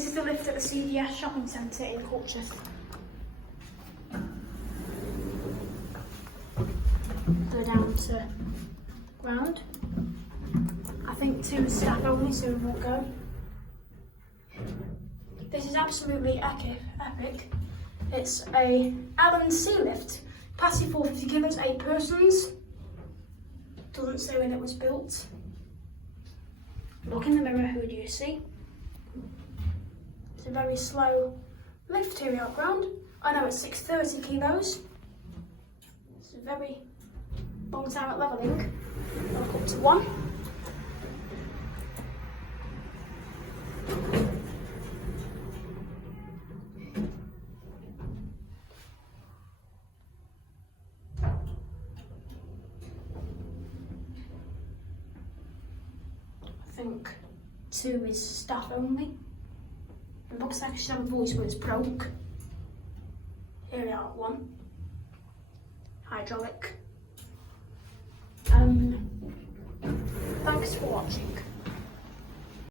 This is the lift at the CDS shopping centre in Culcheth. Go down to ground. I think 2 is staff only, so we won't go. This is absolutely epic. It's a Allen sea lift, capacity 450 kilos, 8 persons. Doesn't say when it was built. Look in the mirror, who do you see? It's a very slow lift here at ground. I know it's 630 kilos. It's a very long time at levelling. I'll look up to 1. I think 2 is staff only. It looks like I should have a voice, but it's broke. Here we are at 1. Hydraulic. Thanks for watching.